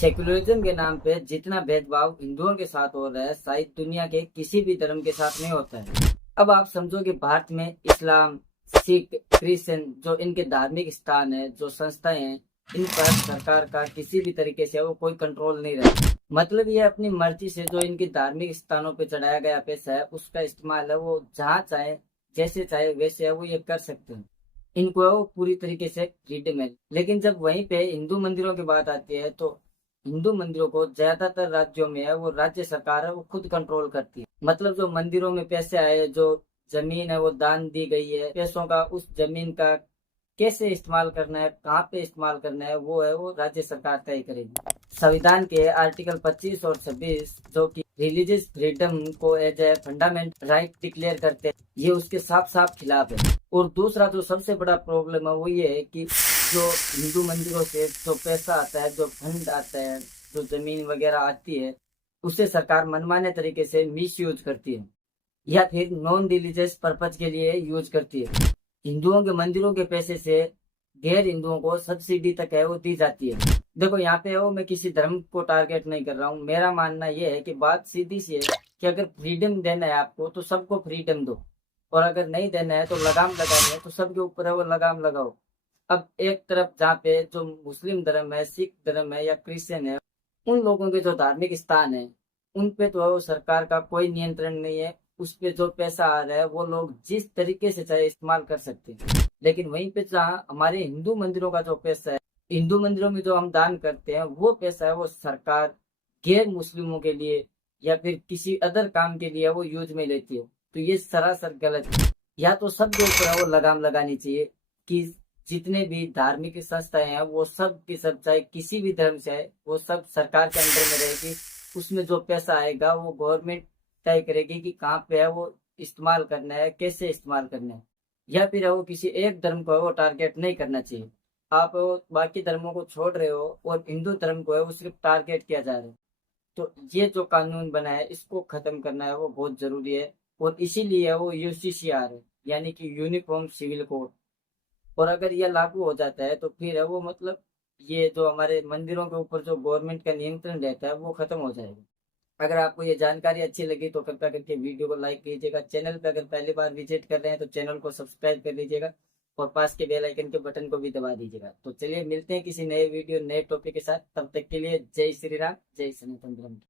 Secularism के नाम पे जितना भेदभाव हिंदुओं के साथ हो रहा है शायद दुनिया के किसी भी धर्म के साथ नहीं होता है। अब आप समझो कि भारत में इस्लाम, सिख, क्रिश्चियन जो इनके धार्मिक स्थान है, जो संस्थाएं हैं, इन पर सरकार का किसी भी तरीके से वो कोई कंट्रोल नहीं रहता। मतलब ये अपनी मर्जी से जो इनके धार्मिक स्थानों पे चढ़ाया गया पैसा है उसका इस्तेमाल है वो जहाँ चाहे जैसे चाहे वैसे है वो ये कर सकते हैं। इनको है वो पूरी तरीके से फ्रीडम है। लेकिन जब वहीं पे हिंदू मंदिरों की बात आती है तो हिंदू मंदिरों को ज्यादातर राज्यों में है वो राज्य सरकार है वो खुद कंट्रोल करती है। मतलब जो मंदिरों में पैसे आए, जो जमीन है वो दान दी गई है, पैसों का उस जमीन का कैसे इस्तेमाल करना है, कहाँ पे इस्तेमाल करना है, वो है वो राज्य सरकार तय करेगी। संविधान के आर्टिकल 25 और 26 जो कि रिलीजियस फ्रीडम को as a fundamental right declare करते हैं, ये उसके साफ साफ खिलाफ है। और दूसरा जो सबसे बड़ा प्रॉब्लम है वो ये है कि जो हिंदू मंदिरों से जो पैसा आता है, जो फंड आता है, जो जमीन वगैरह आती है, उसे सरकार मनमाने तरीके से मिस यूज करती है या फिर नॉन रिलीजियस पर्पज के लिए यूज करती है। हिंदुओं के मंदिरों के पैसे से गैर हिंदुओं को सब्सिडी तक है वो दी जाती है। देखो यहाँ पे वो मैं किसी धर्म को टारगेट नहीं कर रहा हूँ, मेरा मानना ये है कि बात सीधी सी है कि अगर फ्रीडम देना है आपको तो सबको फ्रीडम दो, और अगर नहीं देना है तो लगाम लगानी है तो सबके ऊपर है वो लगाम लगाओ। अब एक तरफ जहाँ पे जो मुस्लिम धर्म है, सिख धर्म है या क्रिश्चियन है, उन लोगों के जो धार्मिक स्थान है उन पे तो है वो सरकार का कोई नियंत्रण नहीं है। उस पे जो पैसा आ रहा है वो लोग जिस तरीके से चाहे इस्तेमाल कर सकते हैं। लेकिन वहीं पे जहाँ हमारे हिंदू मंदिरों का जो पैसा है, हिंदू मंदिरों में जो हम दान करते हैं वो पैसा है वो सरकार गैर मुस्लिमों के लिए या फिर किसी अदर काम के लिए वो यूज में लेती है। तो ये सरासर गलत है। या तो सबके ऊपर है वो लगाम लगानी चाहिए कि जितने भी धार्मिक संस्थाएं हैं वो सब की सब चाहे किसी भी धर्म से है वो सब सरकार के अंडर में रहेगी। उसमें जो पैसा आएगा वो गवर्नमेंट तय करेगी कि कहाँ पे है वो इस्तेमाल करना है, कैसे इस्तेमाल करना है। या फिर है वो किसी एक धर्म को है वो टारगेट नहीं करना चाहिए। आप वो बाकी धर्मों को छोड़ रहे हो और हिंदू धर्म को है वो सिर्फ टारगेट किया जा रहा है। तो ये जो कानून बना है इसको खत्म करना है वो बहुत जरूरी है। और इसीलिए वो यूसीसीआर है, यानी कि यूनिफॉर्म सिविल कोड। और अगर ये लागू हो जाता है तो फिर है वो मतलब ये जो हमारे मंदिरों के ऊपर जो गवर्नमेंट का नियंत्रण रहता है वो खत्म हो जाएगा। अगर आपको ये जानकारी अच्छी लगी तो कृपया करके वीडियो को लाइक कीजिएगा। चैनल पे अगर पहली बार विजिट कर रहे हैं तो चैनल को सब्सक्राइब कर लीजिएगा और पास के बेल आइकन के बटन को भी दबा दीजिएगा। तो चलिए मिलते हैं किसी नए वीडियो नए टॉपिक के साथ, तब तक के लिए जय श्री राम, जय सनातन धर्म।